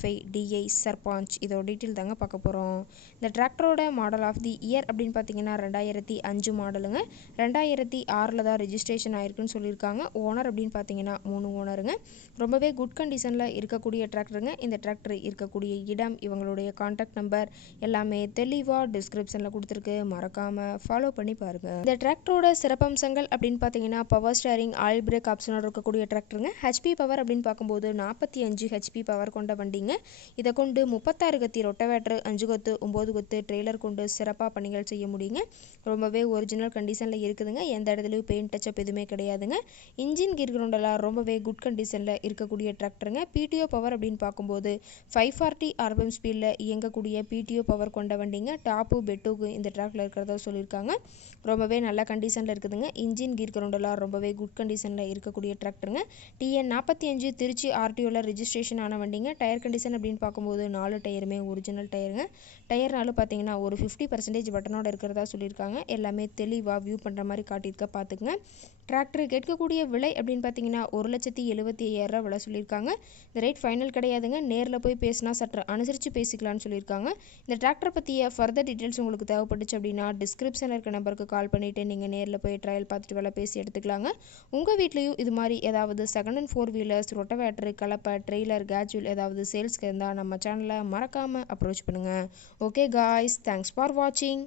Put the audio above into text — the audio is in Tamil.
five DI Sarpanch இதோட டீட்டெயில் தாங்க பார்க்க போகிறோம் இந்த டிராக்டரோட மாடல் ஆஃப் தி இயர் அப்படின்னு பார்த்தீங்கன்னா ரெண்டாயிரத்தி அஞ்சு மாடலுங்க ரெண்டாயிரத்தி ஆறில் தான் ரெஜிஸ்ட்ரேஷன் ஆயிருக்குன்னு சொல்லியிருக்காங்க. ஓனர் அப்படின்னு பார்த்தீங்கன்னா மூணு ஓனருங்க ரொம்பவே குட் கண்டிஷனில் இருக்கக்கூடிய டிராக்டருங்க இந்த டிராக்டர் இருக்கக்கூடிய இடம் இவங்களுடைய காண்டாக்ட் நம்பர் எல்லாமே தெளிவாக டிஸ்கிரிப்ஷனில் கொடுத்துருக்கு. மறக்காமல் ஃபாலோ பண்ணி பாருங்கள் இந்த டிராக்டரோட சிறப்பம்சங்கள் அப்படின்னு பார்த்தீங்கன்னா பவர் ஸ்டேரிங் ஆயில் பிரேக் ஆப்ஷனோட இருக்கக்கூடிய டிராக்டருங்க ஹெச்பி பவர் அப்படின்னு பார்க்கும்போது நாற்பத்தி அஞ்சு ஹெச்பி பவர் கொண்ட வண்டி வண்டிங்க இதை கொண்டு முப்பத்தாறு கத்தி ரொட்டவேட்டர் அஞ்சு கொத்து ஒம்பது கொத்து ட்ரெய்லர் கொண்டு சிறப்பாக பணிகள் செய்ய முடியுங்க. ரொம்பவே ஒரிஜினல் கண்டிஷனில் இருக்குதுங்க. எந்த இடத்துலையும் பெயிண்ட் டச்சப் எதுவுமே கிடையாதுங்க. இன்ஜின் கீர் கிரவுண்டெல்லாம் ரொம்பவே குட் கண்டிஷனில் இருக்கக்கூடிய டிராக்டருங்க பிடிஓ பவர் அப்படின்னு பார்க்கும்போது ஃபைவ் ஃபார்ட்டி ஆர்பிஎம் ஸ்பீடில் இயங்கக்கூடிய பிடிஓ பவர் கொண்ட வண்டிங்க. டாப்பு பெட்டுக்கு இந்த ட்ராக்டில் இருக்கிறதா சொல்லியிருக்காங்க. ரொம்பவே நல்ல கண்டிஷனில் இருக்குதுங்க. இன்ஜின் கீர் கிரவுண்டெல்லாம் ரொம்பவே குட் கண்டிஷனில் இருக்கக்கூடிய டிராக்டருங்க டிஎன் நாற்பத்தி அஞ்சு திருச்சி ஆர்டிஓவில் ரிஜிஸ்ட்ரேஷன் ஆன வண்டிங்க. டயர் கண்டிஷன் அப்படின்னு பார்க்கும்போது நாலு டயருமே ஒரிஜினல் டயருங்க. டயர்னாலும் பார்த்தீங்கன்னா ஒரு ஃபிஃப்டி பர்சன்டேஜ் பட்டனோட இருக்கிறதா சொல்லியிருக்காங்க. எல்லாமே தெளிவாக வியூ பண்ணுற மாதிரி காட்டியிருக்க பார்த்துக்குங்க. டிராக்டர் கேட்கக்கூடிய விலை அப்படின்னு பார்த்தீங்கன்னா ஒரு லட்சத்தி எழுபத்தி ஐயாயிரரூவா விலை சொல்லியிருக்காங்க. இந்த ரேட் ஃபைனல் கிடையாதுங்க. நேரில் போய் பேசினா சற்று அனுசரித்து பேசிக்கலாம்னு சொல்லியிருக்காங்க. இந்த டிராக்டர் பற்றிய ஃபர்தர் டீட்டெயில்ஸ் உங்களுக்கு தேவைப்பட்டுச்சு அப்படின்னா டிஸ்கிரிப்ஷனில் இருக்க நம்பருக்கு கால் பண்ணிவிட்டு நீங்கள் நேரில் போய் ட்ரையல் பார்த்துட்டு விலை பேசி எடுத்துக்கலாங்க. உங்கள் வீட்லேயும் இது மாதிரி ஏதாவது second and four wheelers rotavator கலப்பை ட்ரெய்லர் கேஜுவல் ஏதாவது சேல்ஸ்க்கு இருந்தால் நம்ம சேனலை மறக்காமல் அப்ரோச் பண்ணுங்கள் ஓகே காய்ஸ் தேங்க்ஸ் ஃபார் வாட்சிங்